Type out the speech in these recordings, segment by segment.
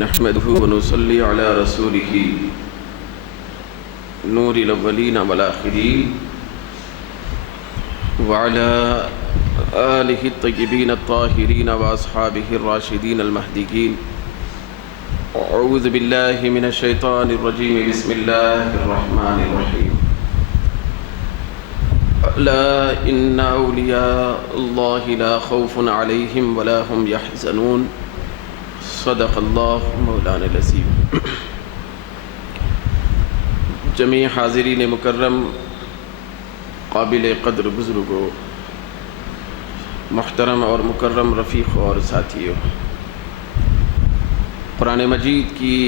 نحمده ونصلي على رسوله نور الاولین والآخرین وعلى آلہ الطیبین الطاہرین واصحابہ الراشدین المہدیین. اعوذ باللہ من الشیطان الرجیم. بسم اللہ الرحمن الرحیم. الا ان اولیاء اللہ لا خوف علیہم ولا هم یحزنون. صدق اللہ مولانا العظیم. جمیع حاضرین مکرم، قابل قدر بزرگوں، محترم اور مکرم رفیق اور ساتھیوں، قرآن مجید کی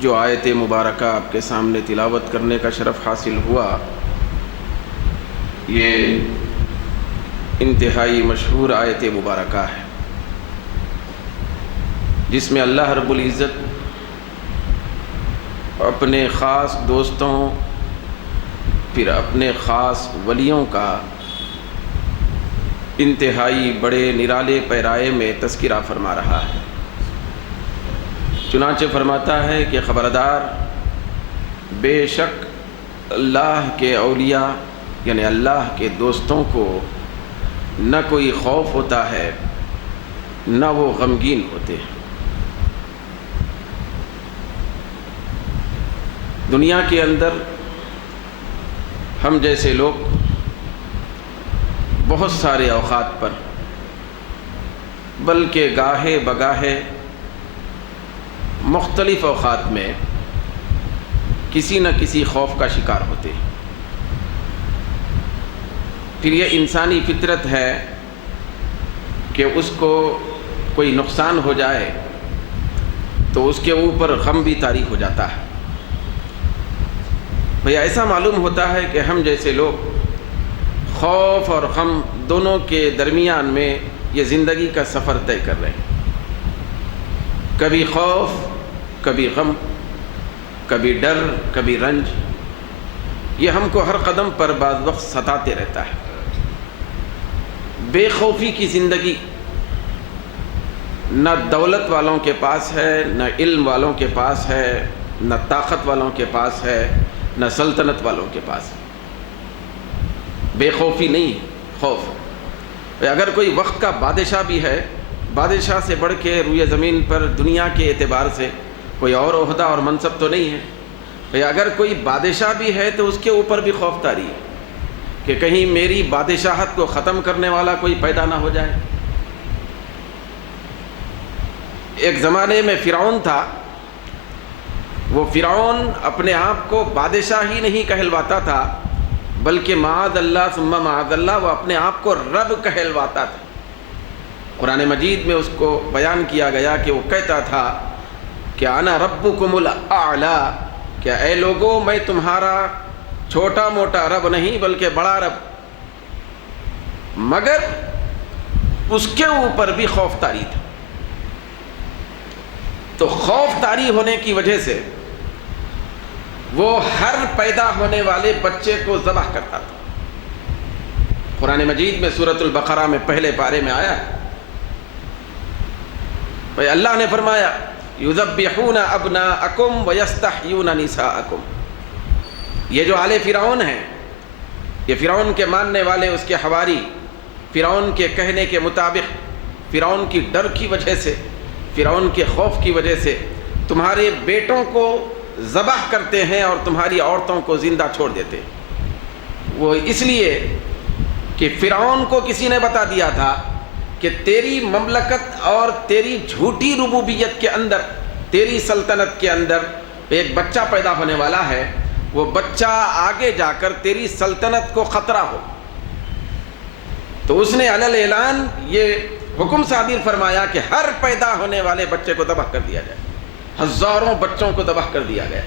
جو آیت مبارکہ آپ کے سامنے تلاوت کرنے کا شرف حاصل ہوا، یہ انتہائی مشہور آیت مبارکہ ہے، جس میں اللہ رب العزت اپنے خاص دوستوں پھر اپنے خاص ولیوں کا انتہائی بڑے نرالے پیرائے میں تذکرہ فرما رہا ہے. چنانچہ فرماتا ہے کہ خبردار، بے شک اللہ کے اولیاء یعنی اللہ کے دوستوں کو نہ کوئی خوف ہوتا ہے نہ وہ غمگین ہوتے ہیں. دنیا کے اندر ہم جیسے لوگ بہت سارے اوقات پر، بلکہ گاہے بگاہے مختلف اوقات میں کسی نہ کسی خوف کا شکار ہوتے ہیں. پھر یہ انسانی فطرت ہے کہ اس کو کوئی نقصان ہو جائے تو اس کے اوپر غم بھی طاری ہو جاتا ہے. بھئی ایسا معلوم ہوتا ہے کہ ہم جیسے لوگ خوف اور غم دونوں کے درمیان میں یہ زندگی کا سفر طے کر رہے ہیں. کبھی خوف، کبھی غم، کبھی ڈر، کبھی رنج، یہ ہم کو ہر قدم پر بعض وقت ستاتے رہتا ہے. بے خوفی کی زندگی نہ دولت والوں کے پاس ہے، نہ علم والوں کے پاس ہے، نہ طاقت والوں کے پاس ہے، نہ سلطنت والوں کے پاس. بے خوفی نہیں، خوف. اگر کوئی وقت کا بادشاہ بھی ہے، بادشاہ سے بڑھ کے روئے زمین پر دنیا کے اعتبار سے کوئی اور عہدہ اور منصب تو نہیں ہے. اگر کوئی بادشاہ بھی ہے تو اس کے اوپر بھی خوف طاری ہے کہ کہیں میری بادشاہت کو ختم کرنے والا کوئی پیدا نہ ہو جائے. ایک زمانے میں فرعون تھا. وہ فرعون اپنے آپ کو بادشاہ ہی نہیں کہلواتا تھا، بلکہ معاذ اللہ ثم معاذ اللہ وہ اپنے آپ کو رب کہلواتا تھا. قرآن مجید میں اس کو بیان کیا گیا کہ وہ کہتا تھا کہ انا ربکم الاعلی، کہ اے لوگو میں تمہارا چھوٹا موٹا رب نہیں بلکہ بڑا رب. مگر اس کے اوپر بھی خوف طاری تھا. تو خوف طاری ہونے کی وجہ سے وہ ہر پیدا ہونے والے بچے کو ذبح کرتا تھا. قرآن مجید میں سورۃ البقرہ میں پہلے پارے میں آیا بھئی اللہ نے فرمایا یذبحون ابناءکم ویستحیون نساءکم. یہ جو آل فرعون ہیں، یہ فرعون کے ماننے والے، اس کے حواری، فرعون کے کہنے کے مطابق، فرعون کی ڈر کی وجہ سے، فرعون کے خوف کی وجہ سے تمہارے بیٹوں کو ذبح کرتے ہیں اور تمہاری عورتوں کو زندہ چھوڑ دیتے ہیں. وہ اس لیے کہ فرعون کو کسی نے بتا دیا تھا کہ تیری مملکت اور تیری جھوٹی ربوبیت کے اندر، تیری سلطنت کے اندر ایک بچہ پیدا ہونے والا ہے. وہ بچہ آگے جا کر تیری سلطنت کو خطرہ ہو. تو اس نے علی الاعلان یہ حکم صادر فرمایا کہ ہر پیدا ہونے والے بچے کو ذبح کر دیا جائے. ہزاروں بچوں کو ذبح کر دیا گیا،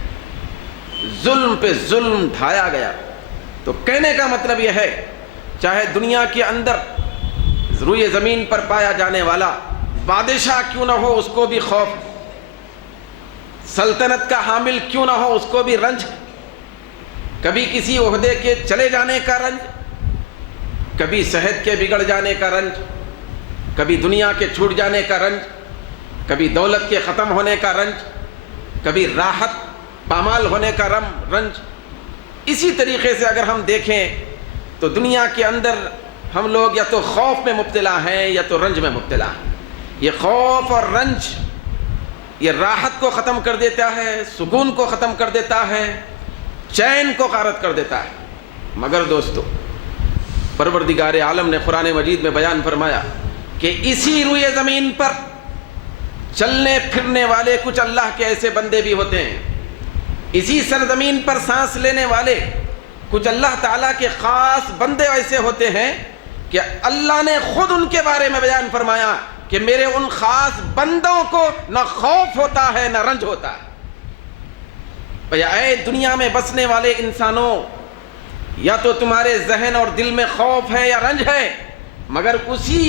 ظلم پہ ظلم ڈھایا گیا. تو کہنے کا مطلب یہ ہے، چاہے دنیا کے اندر روئے زمین پر پایا جانے والا بادشاہ کیوں نہ ہو اس کو بھی خوف، سلطنت کا حامل کیوں نہ ہو اس کو بھی رنج، کبھی کسی عہدے کے چلے جانے کا رنج، کبھی صحت کے بگڑ جانے کا رنج، کبھی دنیا کے چھوٹ جانے کا رنج، کبھی دولت کے ختم ہونے کا رنج، کبھی راحت پامال ہونے کا رنج۔ اسی طریقے سے اگر ہم دیکھیں تو دنیا کے اندر ہم لوگ یا تو خوف میں مبتلا ہیں یا تو رنج میں مبتلا ہیں۔ یہ خوف اور رنج یہ راحت کو ختم کر دیتا ہے، سکون کو ختم کر دیتا ہے، چین کو غارت کر دیتا ہے۔ مگر دوستو، پروردگار عالم نے قرآن مجید میں بیان فرمایا کہ اسی روئے زمین پر چلنے پھرنے والے کچھ اللہ کے ایسے بندے بھی ہوتے ہیں، اسی سرزمین پر سانس لینے والے کچھ اللہ تعالیٰ کے خاص بندے ایسے ہوتے ہیں کہ اللہ نے خود ان کے بارے میں بیان فرمایا کہ میرے ان خاص بندوں کو نہ خوف ہوتا ہے نہ رنج ہوتا ہے۔ بھیا اے دنیا میں بسنے والے انسانوں، یا تو تمہارے ذہن اور دل میں خوف ہے یا رنج ہے، مگر اسی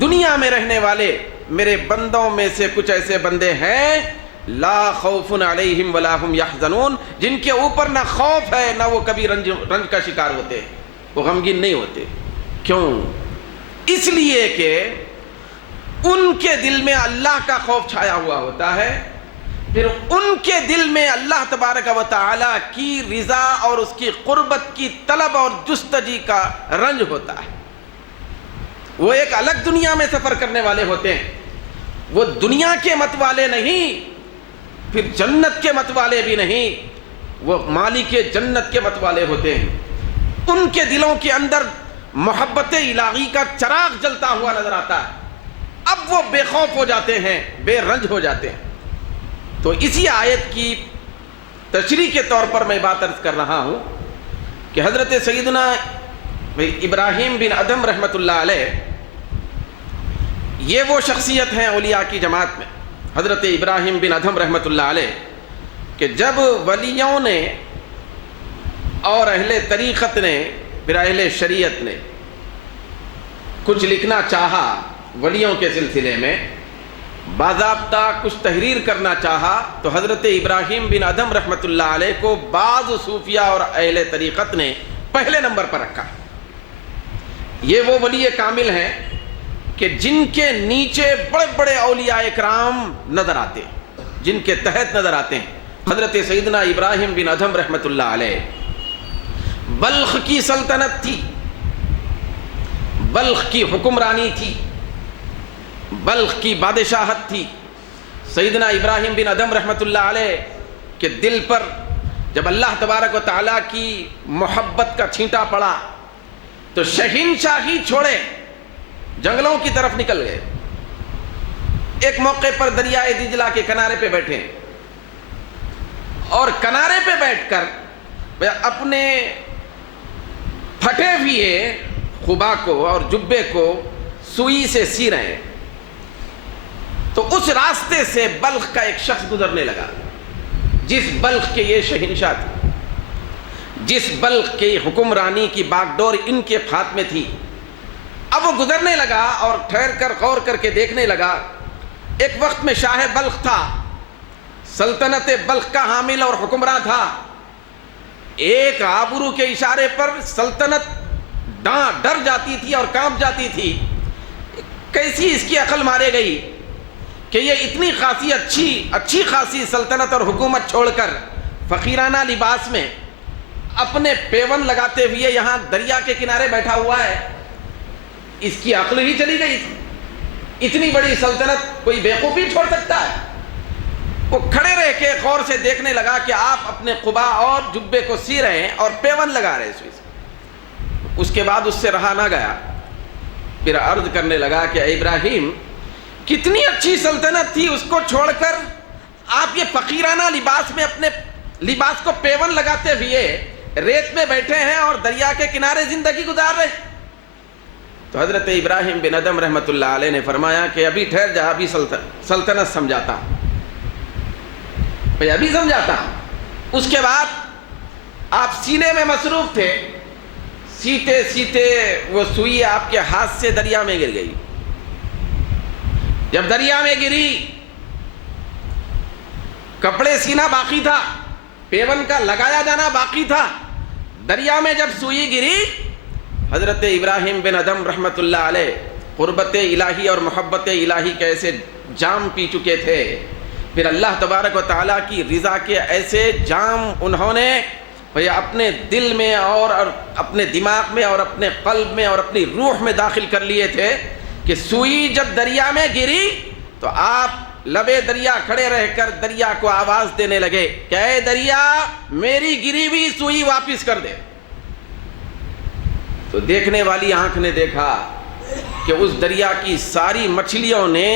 دنیا میں رہنے والے میرے بندوں میں سے کچھ ایسے بندے ہیں لا خوف علیہم ولا ہم یحزنون، جن کے اوپر نہ خوف ہے نہ وہ کبھی رنج کا شکار ہوتے، وہ غمگین نہیں ہوتے۔ کیوں؟ اس لیے کہ ان کے دل میں اللہ کا خوف چھایا ہوا ہوتا ہے، پھر ان کے دل میں اللہ تبارک و تعالی کی رضا اور اس کی قربت کی طلب اور جستجی کا رنج ہوتا ہے۔ وہ ایک الگ دنیا میں سفر کرنے والے ہوتے ہیں، وہ دنیا کے مت والے نہیں، پھر جنت کے مت والے بھی نہیں، وہ مالک جنت کے مت والے ہوتے ہیں۔ ان کے دلوں کے اندر محبت الہی کا چراغ جلتا ہوا نظر آتا ہے، اب وہ بے خوف ہو جاتے ہیں، بے رنج ہو جاتے ہیں۔ تو اسی آیت کی تشریح کے طور پر میں بات عرض کر رہا ہوں کہ حضرت سیدنا ابراہیم بن ادھم رحمۃ اللہ علیہ، یہ وہ شخصیت ہیں اولیاء کی جماعت میں، حضرت ابراہیم بن ادھم رحمۃ اللہ علیہ، کہ جب ولیوں نے اور اہل طریقت نے پھر اہل شریعت نے کچھ لکھنا چاہا ولیوں کے سلسلے میں، باضابطہ کچھ تحریر کرنا چاہا، تو حضرت ابراہیم بن ادھم رحمۃ اللہ علیہ کو بعض صوفیہ اور اہل طریقت نے پہلے نمبر پر رکھا۔ یہ وہ ولی کامل ہیں کہ جن کے نیچے بڑے بڑے اولیاء اکرام نظر آتے ہیں، جن کے تحت نظر آتے ہیں۔ حضرت سیدنا ابراہیم بن ادھم رحمۃ اللہ علیہ، بلخ کی سلطنت تھی، بلخ کی حکمرانی تھی، بلخ کی بادشاہت تھی۔ سیدنا ابراہیم بن ادھم رحمۃ اللہ علیہ کے دل پر جب اللہ تبارک و تعالیٰ کی محبت کا چھینٹا پڑا تو شہنشاہی چھوڑے جنگلوں کی طرف نکل گئے۔ ایک موقع پر دریائے دجلہ کے کنارے پہ بیٹھے اور کنارے پہ بیٹھ کر اپنے پھٹے ہوئے خبا کو اور جبے کو سوئی سے سی رہے ہیں، تو اس راستے سے بلخ کا ایک شخص گزرنے لگا، جس بلخ کے یہ شہنشاہ تھے، جس بلخ کی حکمرانی کی باغ ڈور ان کے ہاتھ میں تھی۔ اب وہ گزرنے لگا اور ٹھہر کر غور کر کے دیکھنے لگا، ایک وقت میں شاہ بلخ تھا، سلطنت بلخ کا حامل اور حکمراں تھا، ایک آبرو کے اشارے پر سلطنت ڈر جاتی تھی اور کانپ جاتی تھی۔ کیسی اس کی عقل مارے گئی کہ یہ اتنی خاصی اچھی خاصی سلطنت اور حکومت چھوڑ کر فقیرانہ لباس میں اپنے پیون لگاتے ہوئے یہاں دریا کے کنارے بیٹھا ہوا ہے، اس کی عقل ہی چلی گئی تھی۔ اتنی بڑی سلطنت کوئی بیوقوفی چھوڑ سکتا ہے؟ وہ کھڑے رہ کے غور سے دیکھنے لگا کہ آپ اپنے قبا اور جبے کو سی رہے ہیں اور پیون لگا رہے ہیں۔ اس کے بعد اس سے رہا نہ گیا، پھر عرض کرنے لگا کہ اے ابراہیم، کتنی اچھی سلطنت تھی، اس کو چھوڑ کر آپ یہ فقیرانہ لباس میں اپنے لباس کو پیون لگاتے ہوئے ریت میں بیٹھے ہیں اور دریا کے کنارے زندگی گزار رہے ہیں۔ تو حضرت ابراہیم بن ادھم رحمۃ اللہ علیہ نے فرمایا کہ ابھی ٹھہر جا، ابھی سلطنت سمجھاتا ہوں، ابھی سمجھاتا ہوں۔ اس کے بعد آپ سینے میں مصروف تھے، سیتے سیتے وہ سوئی آپ کے ہاتھ سے دریا میں گر گئی۔ جب دریا میں گری، کپڑے سینا باقی تھا، پیون کا لگایا جانا باقی تھا، دریا میں جب سوئی گری، حضرت ابراہیم بن ادھم رحمۃ اللہ علیہ قربت الہی اور محبت الہی کے ایسے جام پی چکے تھے، پھر اللہ تبارک و تعالیٰ کی رضا کے ایسے جام انہوں نے اپنے دل میں اور اپنے دماغ میں اور اپنے قلب میں اور اپنی روح میں داخل کر لیے تھے کہ سوئی جب دریا میں گری تو آپ لبے دریا کھڑے رہ کر دریا کو آواز دینے لگے کہ اے دریا میری گری ہوئی سوئی واپس کر دے۔ تو دیکھنے والی آنکھ نے دیکھا کہ اس دریا کی ساری مچھلیوں نے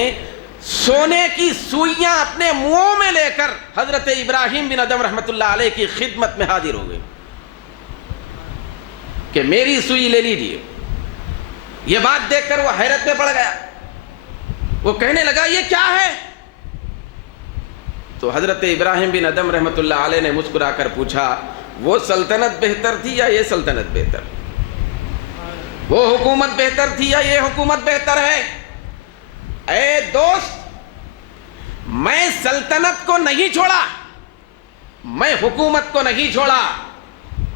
سونے کی سوئیاں اپنے منہوں میں لے کر حضرت ابراہیم بن ادم رحمۃ اللہ علیہ کی خدمت میں حاضر ہو گئے کہ میری سوئی لے لیجیے۔ یہ بات دیکھ کر وہ حیرت میں پڑ گیا، وہ کہنے لگا یہ کیا ہے؟ تو حضرت ابراہیم بن ادم رحمۃ اللہ علیہ نے مسکرا کر پوچھا وہ سلطنت بہتر تھی یا یہ سلطنت بہتر؟ وہ حکومت بہتر تھی یا یہ حکومت بہتر ہے؟ اے دوست، میں سلطنت کو نہیں چھوڑا، میں حکومت کو نہیں چھوڑا،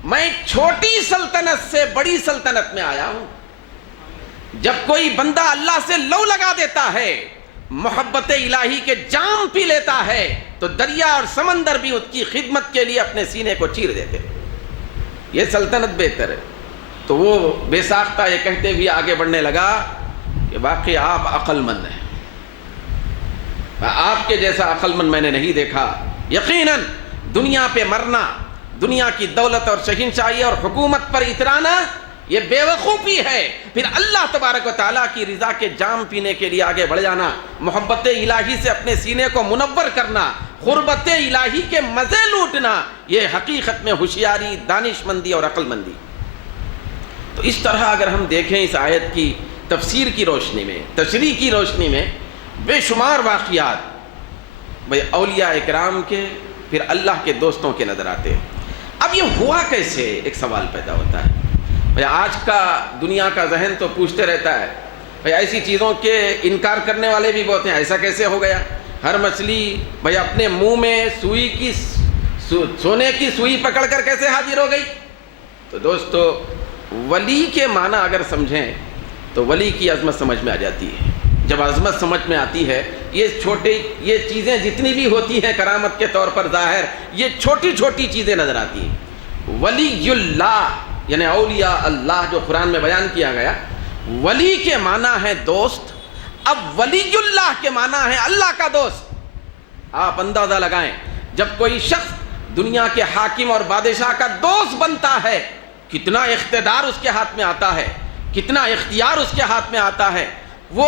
میں چھوٹی سلطنت سے بڑی سلطنت میں آیا ہوں۔ جب کوئی بندہ اللہ سے لو لگا دیتا ہے، محبت الہی کے جام پی لیتا ہے، تو دریا اور سمندر بھی اس کی خدمت کے لیے اپنے سینے کو چیر دیتے۔ یہ سلطنت بہتر ہے۔ تو وہ بے ساختہ یہ کہتے ہوئے آگے بڑھنے لگا کہ واقعی آپ عقل مند ہیں، آپ کے جیسا عقل مند میں نے نہیں دیکھا۔ یقیناً دنیا پہ مرنا، دنیا کی دولت اور شہنشاہی اور حکومت پر اترانا یہ بے وقوفی ہے، پھر اللہ تبارک و تعالیٰ کی رضا کے جام پینے کے لیے آگے بڑھ جانا، محبت الہی سے اپنے سینے کو منور کرنا، قربت الہی کے مزے لوٹنا، یہ حقیقت میں ہوشیاری، دانش مندی اور عقل مندی۔ تو اس طرح اگر ہم دیکھیں اس آیت کی تفسیر کی روشنی میں، تشریح کی روشنی میں، بے شمار واقعات بھئی اولیاء اکرام کے، پھر اللہ کے دوستوں کے نظر آتے ہیں۔ اب یہ ہوا کیسے؟ ایک سوال پیدا ہوتا ہے۔ بھئی آج کا دنیا کا ذہن تو پوچھتے رہتا ہے، بھئی ایسی چیزوں کے انکار کرنے والے بھی بہت ہیں، ایسا کیسے ہو گیا؟ ہر مچھلی بھئی اپنے منہ میں سوئی کی سونے کی سوئی پکڑ کر کیسے حاضر ہو گئی؟ تو دوستو، ولی کے معنی اگر سمجھیں تو ولی کی عظمت سمجھ میں آ جاتی ہے۔ جب عظمت سمجھ میں آتی ہے، یہ چیزیں جتنی بھی ہوتی ہیں کرامت کے طور پر ظاہر، یہ چھوٹی چھوٹی چیزیں نظر آتی ہیں۔ ولی اللہ یعنی اولیاء اللہ جو قرآن میں بیان کیا گیا، ولی کے معنی ہے دوست۔ اب ولی اللہ کے معنی ہے اللہ کا دوست۔ آپ اندازہ لگائیں، جب کوئی شخص دنیا کے حاکم اور بادشاہ کا دوست بنتا ہے، کتنا اقتدار اس کے ہاتھ میں آتا ہے، کتنا اختیار اس کے ہاتھ میں آتا ہے۔ وہ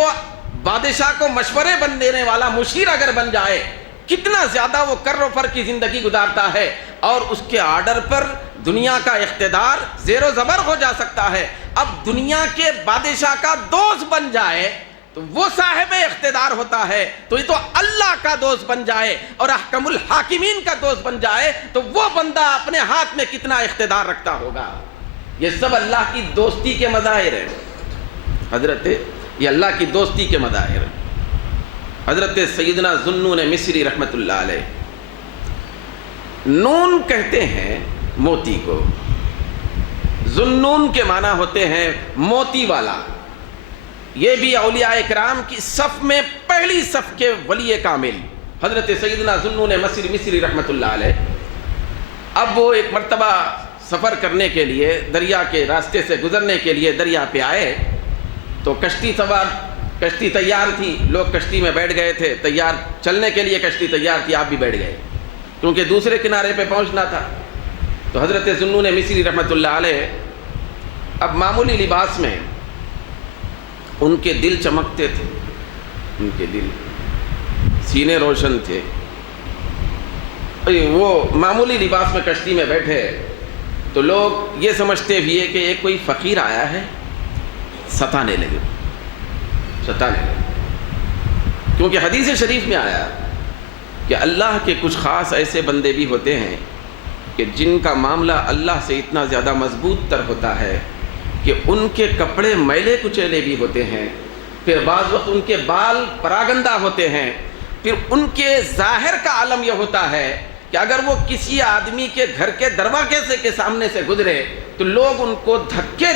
بادشاہ کو مشورے دینے والا مشیر اگر بن جائے، کتنا زیادہ وہ کر و فر کی زندگی گزارتا ہے، اور اس کے آرڈر پر دنیا کا اقتدار زیر و زبر ہو جا سکتا ہے۔ اب دنیا کے بادشاہ کا دوست بن جائے تو وہ صاحب اقتدار ہوتا ہے، تو یہ تو اللہ کا دوست بن جائے اور احکم الحاکمین کا دوست بن جائے تو وہ بندہ اپنے ہاتھ میں کتنا اقتدار رکھتا ہوگا۔ یہ سب اللہ کی دوستی کے مظاہر ہیں یہ اللہ کی دوستی کے مظاہر ہیں۔ حضرت سیدنا ذوالنون مصری رحمۃ اللہ علیہ، نون کہتے ہیں موتی کو، ذوالنون کے معنی ہوتے ہیں موتی والا۔ یہ بھی اولیاء اکرام کی صف میں پہلی صف کے ولی کامل حضرت سیدنا ذوالنون مصری رحمۃ اللہ علیہ۔ اب وہ ایک مرتبہ سفر کرنے کے لیے، دریا کے راستے سے گزرنے کے لیے دریا پہ آئے تو کشتی تیار تھی، لوگ کشتی میں بیٹھ گئے تھے، تیار چلنے کے لیے کشتی تیار تھی، آپ بھی بیٹھ گئے کیونکہ دوسرے کنارے پہ پہنچنا تھا۔ تو حضرت ذوالنون مصری رحمۃ اللہ علیہ اب معمولی لباس میں، ان کے دل چمکتے تھے، ان کے دل سینے روشن تھے، وہ معمولی لباس میں کشتی میں بیٹھے تو لوگ یہ سمجھتے ہوئے کہ ایک کوئی فقیر آیا ہے، ستانے لگے، کیونکہ حدیث شریف میں آیا کہ اللہ کے کچھ خاص ایسے بندے بھی ہوتے ہیں کہ جن کا معاملہ اللہ سے اتنا زیادہ مضبوط تر ہوتا ہے کہ ان کے کپڑے میلے کچیلے بھی ہوتے ہیں، پھر بعض وقت ان کے بال پراگندہ ہوتے ہیں، پھر ان کے ظاہر کا عالم یہ ہوتا ہے کہ اگر وہ کسی آدمی کے گھر کے دروازے کے سامنے سے گزرے تو لوگ ان کو دھکے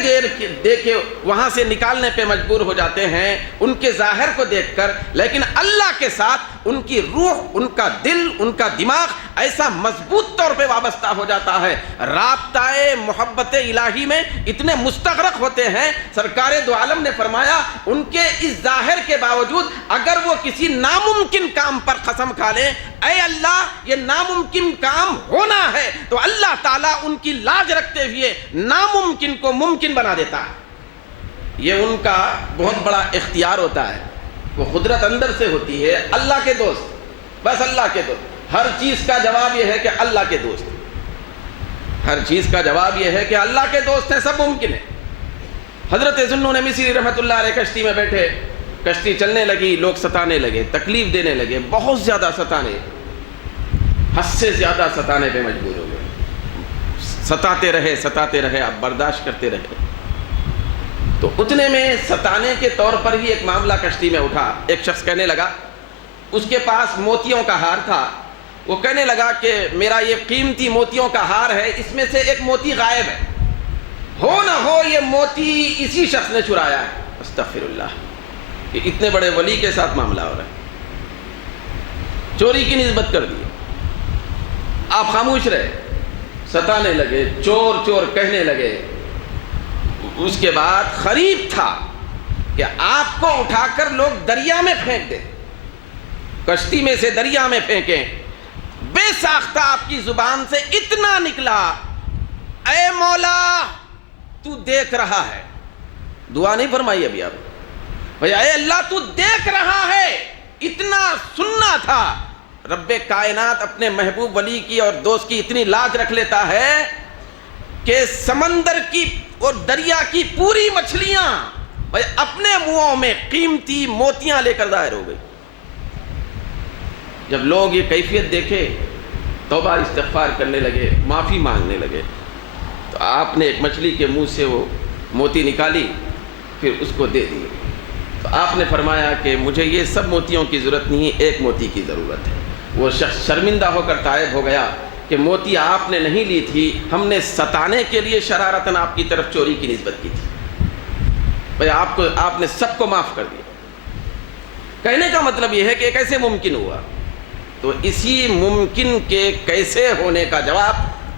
دے کے وہاں سے نکالنے پہ مجبور ہو جاتے ہیں ان کے ظاہر کو دیکھ کر، لیکن اللہ کے ساتھ ان کی روح، ان کا دل، ان کا دماغ ایسا مضبوط طور پہ وابستہ ہو جاتا ہے، رابطہ محبت الہی میں اتنے مستغرق ہوتے ہیں۔ سرکار دو عالم نے فرمایا ان کے اس ظاہر کے باوجود اگر وہ کسی ناممکن کام پر قسم کھا لیں، اے اللہ یہ ناممکن کام ہونا ہے، تو اللہ تعالیٰ ان کی لاج رکھتے ہوئے ناممکن کو ممکن بنا دیتا ہے۔ یہ ان کا بہت بڑا اختیار ہوتا ہے، وہ قدرت اندر سے ہوتی ہے۔ اللہ کے دوست، بس اللہ کے دوست، ہر چیز کا جواب یہ ہے کہ اللہ کے دوست، ہر چیز کا جواب یہ ہے کہ اللہ کے دوست ہیں، سب ممکن ہے۔ حضرت ذوالنون مصری رحمۃ اللہ علیہ کشتی میں بیٹھے، کشتی چلنے لگی، لوگ ستانے لگے، تکلیف دینے لگے، بہت زیادہ ستانے، حد سے زیادہ ستانے پہ مجبور ہو گئے، ستاتے رہے، اب برداشت کرتے رہے۔ تو اتنے میں ستانے کے طور پر ہی ایک معاملہ کشتی میں اٹھا۔ ایک شخص کہنے لگا، اس کے پاس موتیوں کا ہار تھا، وہ کہنے لگا کہ میرا یہ قیمتی موتیوں کا ہار ہے، اس میں سے ایک موتی غائب ہے، ہو نہ ہو یہ موتی اسی شخص نے چرایا ہے۔ استغفر اللہ، کہ اتنے بڑے ولی کے ساتھ معاملہ ہو رہا ہے، چوری کی نسبت کر دی۔ آپ خاموش رہے، ستانے لگے، چور چور کہنے لگے۔ اس کے بعد قریب تھا کہ آپ کو اٹھا کر لوگ دریا میں پھینک دیں، کشتی میں سے دریا میں پھینکیں۔ بے ساختہ آپ کی زبان سے اتنا نکلا، اے مولا تو دیکھ رہا ہے۔ دعا نہیں فرمائی ابھی آپ بھائی، اے اللہ تو دیکھ رہا ہے، اتنا سننا تھا۔ رب کائنات اپنے محبوب ولی کی اور دوست کی اتنی لاج رکھ لیتا ہے کہ سمندر کی اور دریا کی پوری مچھلیاں بھائی اپنے منہوں میں قیمتی موتیاں لے کر ظاہر ہو گئی۔ جب لوگ یہ کیفیت دیکھے، توبہ استغفار کرنے لگے، معافی مانگنے لگے، تو آپ نے ایک مچھلی کے منہ سے وہ موتی نکالی، پھر اس کو دے دی۔ تو آپ نے فرمایا کہ مجھے یہ سب موتیوں کی ضرورت نہیں، ایک موتی کی ضرورت ہے۔ وہ شخص شرمندہ ہو کر تائب ہو گیا کہ موتی آپ نے نہیں لی تھی، ہم نے ستانے کے لیے شرارتاً آپ کی طرف چوری کی نسبت کی تھی، بھائی آپ نے سب کو معاف کر دیا۔ کہنے کا مطلب یہ ہے کہ کیسے ممکن ہوا؟ تو اسی ممکن کے کیسے ہونے کا جواب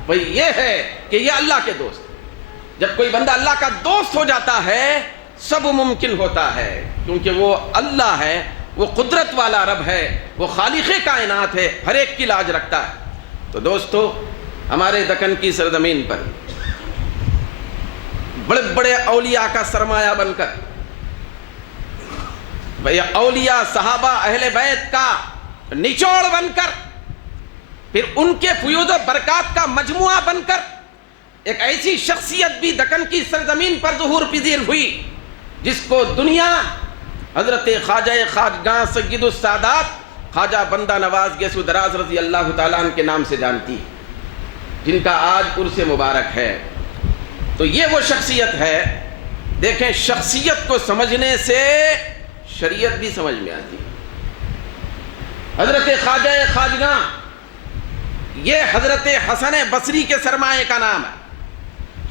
بھائی یہ ہے کہ یہ اللہ کے دوست۔ جب کوئی بندہ اللہ کا دوست ہو جاتا ہے سب ممکن ہوتا ہے، کیونکہ وہ اللہ ہے، وہ قدرت والا رب ہے، وہ خالق کائنات ہے، ہر ایک کی لاج رکھتا ہے۔ تو دوستو، ہمارے دکن کی سرزمین پر بڑے بڑے اولیاء کا سرمایہ بن کر، بھئی اولیاء صحابہ اہل بیت کا نچوڑ بن کر، پھر ان کے فیوض و برکات کا مجموعہ بن کر ایک ایسی شخصیت بھی دکن کی سرزمین پر ظہور پذیر ہوئی جس کو دنیا حضرت خواجہ خواجگاں سید السادات خواجہ بندہ نواز گیس و دراز رضی اللہ تعالیٰ عنہ کے نام سے جانتی، جن کا آج عرس مبارک ہے۔ تو یہ وہ شخصیت ہے، دیکھیں شخصیت کو سمجھنے سے شریعت بھی سمجھ میں آتی ہے۔ حضرت خواجہ خواجگاں یہ حضرت حسن بصری کے سرمایہ کا نام ہے،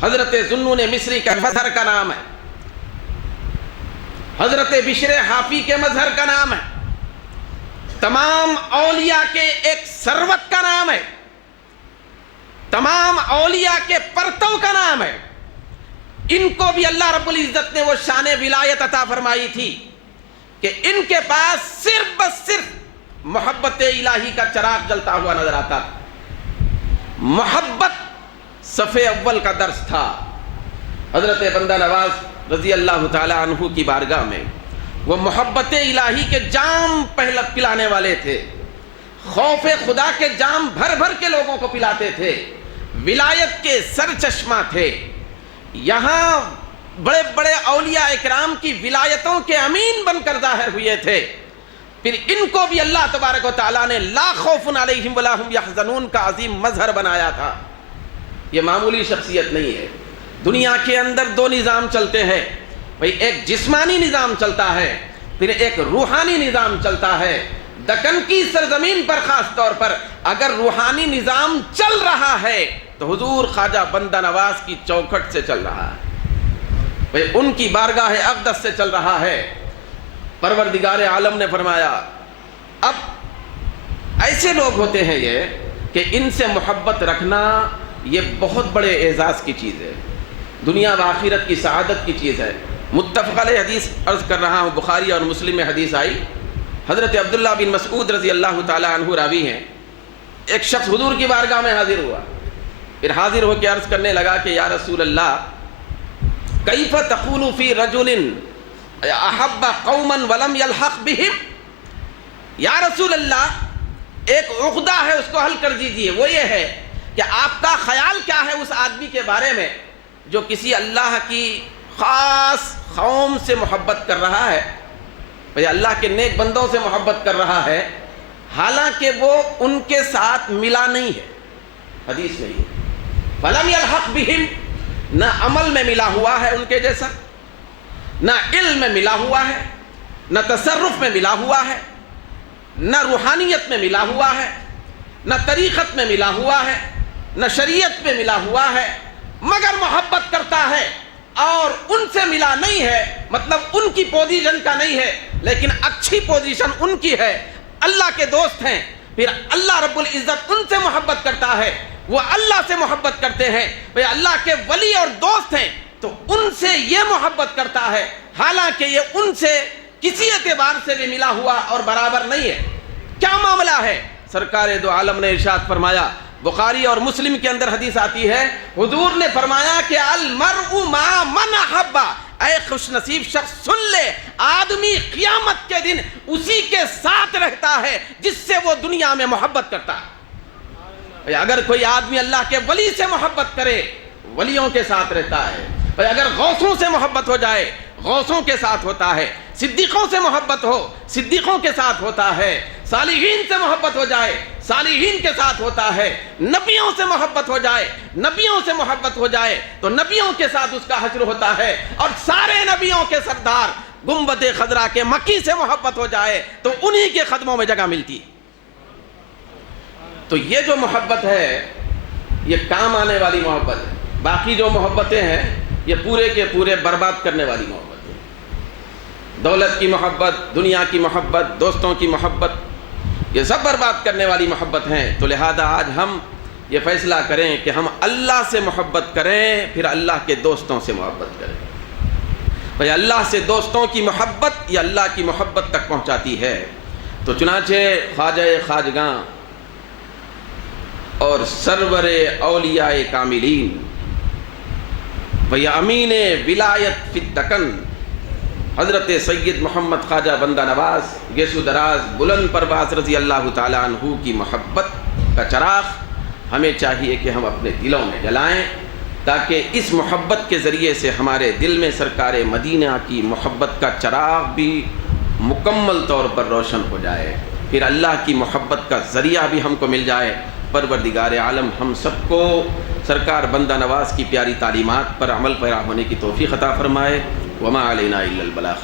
حضرت ذوالنون مصری کے مظہر کا نام ہے، حضرت بشر حافی کے مظہر کا نام ہے، تمام اولیاء کے ایک ثروت کا نام ہے، تمام اولیاء کے پرتو کا نام ہے۔ ان کو بھی اللہ رب العزت نے وہ شان ولایت عطا فرمائی تھی کہ ان کے پاس صرف بس صرف محبت الہی کا چراغ جلتا ہوا نظر آتا تھا۔ محبت صف اول کا درس تھا۔ حضرت بندہ نواز رضی اللہ تعالی عنہ کی بارگاہ میں وہ محبت الہی کے جام پلانے والے تھے، خوف خدا کے جام بھر بھر کے لوگوں کو پلاتے تھے، ولایت کے سر چشمہ تھے۔ یہاں بڑے بڑے اولیاء اکرام کی ولایتوں کے امین بن کر ظاہر ہوئے تھے۔ پھر ان کو بھی اللہ تبارک و تعالیٰ نے لا خوف علیہم ولا ہم یحزنون کا عظیم مظہر بنایا تھا۔ یہ معمولی شخصیت نہیں ہے۔ دنیا کے اندر دو نظام چلتے ہیں، بھئی ایک جسمانی نظام چلتا ہے، پھر ایک روحانی نظام چلتا ہے۔ دکن کی سرزمین پر خاص طور پر اگر روحانی نظام چل رہا ہے تو حضور خواجہ بندہ نواز کی چوکھٹ سے چل رہا ہے، بھئی ان کی بارگاہ اقدس سے چل رہا ہے۔ پروردگار عالم نے فرمایا اب ایسے لوگ ہوتے ہیں یہ کہ ان سے محبت رکھنا یہ بہت بڑے اعزاز کی چیز ہے، دنیا و آخرت کی سعادت کی چیز ہے۔ متفق علیہ حدیث عرض کر رہا ہوں، بخاری اور مسلم میں حدیث آئی، حضرت عبداللہ بن مسعود رضی اللہ تعالی عنہ راوی ہیں، ایک شخص حضور کی بارگاہ میں حاضر ہوا، پھر حاضر ہو کے عرض کرنے لگا کہ یا رسول اللہ کیف تقول فی رجل احب قوما ولم یلحق بہم، یا رسول اللہ ایک عقدہ ہے اس کو حل کر دیجئے، وہ یہ ہے کہ آپ کا خیال کیا ہے اس آدمی کے بارے میں جو کسی اللہ کی خاص قوم سے محبت کر رہا ہے، بھئی اللہ کے نیک بندوں سے محبت کر رہا ہے، حالانکہ وہ ان کے ساتھ ملا نہیں ہے۔ حدیث میں یہ فلم یلحق بہم، نہ عمل میں ملا ہوا ہے ان کے جیسا، نہ علم میں ملا ہوا ہے، نہ تصرف میں ملا ہوا ہے، نہ روحانیت میں ملا ہوا ہے، نہ طریقت میں ملا ہوا ہے، نہ شریعت میں ملا ہوا ہے، مگر محبت کرتا ہے اور ان سے ملا نہیں ہے، مطلب ان کی پوزیشن کا نہیں ہے، لیکن اچھی پوزیشن ان کی ہے، اللہ کے دوست ہیں، پھر اللہ رب العزت ان سے محبت کرتا ہے، وہ اللہ سے محبت کرتے ہیں، بھئی اللہ کے ولی اور دوست ہیں تو ان سے یہ محبت کرتا ہے، حالانکہ یہ ان سے کسی اعتبار سے بھی ملا ہوا اور برابر نہیں ہے۔ کیا معاملہ ہے؟ سرکار دو عالم نے ارشاد فرمایا، بخاری اور مسلم کے اندر حدیث آتی ہے، حضور نے فرمایا کہ المرء ما من احب، اے خوش نصیب شخص سن لے، آدمی قیامت کے دن اسی کے ساتھ رہتا ہے جس سے وہ دنیا میں محبت کرتا ہے۔ اگر کوئی آدمی اللہ کے ولی سے محبت کرے ولیوں کے ساتھ رہتا ہے، اگر غوثوں سے محبت ہو جائے غوثوں کے ساتھ ہوتا ہے، صدیقوں سے محبت ہو صدیقوں کے ساتھ ہوتا ہے، صالحین سے محبت ہو جائے صالحین کے ساتھ ہوتا ہے، نبیوں سے محبت ہو جائے نبیوں سے محبت ہو جائے تو نبیوں کے ساتھ اس کا حشر ہوتا ہے، اور سارے نبیوں کے سردار گنبد خضرا کے مکی سے محبت ہو جائے تو انہی کے قدموں میں جگہ ملتی ہے۔ تو یہ جو محبت ہے یہ کام آنے والی محبت ہے، باقی جو محبتیں ہیں یہ پورے کے پورے برباد کرنے والی محبت ہے۔ دولت کی محبت، دنیا کی محبت، دوستوں کی محبت، یہ سب برباد کرنے والی محبت ہیں۔ تو لہذا آج ہم یہ فیصلہ کریں کہ ہم اللہ سے محبت کریں، پھر اللہ کے دوستوں سے محبت کریں۔ بھئی اللہ سے دوستوں کی محبت یہ اللہ کی محبت تک پہنچاتی ہے۔ تو چنانچہ خواجہ خواجگاں اور سرور اولیاء کاملین بھئی امین ولایت فی الدکن حضرت سید محمد خواجہ بندہ نواز گیسو دراز بلند پرواز رضی اللہ تعالیٰ عنہ کی محبت کا چراغ ہمیں چاہیے کہ ہم اپنے دلوں میں جلائیں، تاکہ اس محبت کے ذریعے سے ہمارے دل میں سرکار مدینہ کی محبت کا چراغ بھی مکمل طور پر روشن ہو جائے، پھر اللہ کی محبت کا ذریعہ بھی ہم کو مل جائے۔ پروردگار عالم ہم سب کو سرکار بندہ نواز کی پیاری تعلیمات پر عمل پیرا ہونے کی توفیق عطا فرمائے۔ وما علینا الا البلاغ۔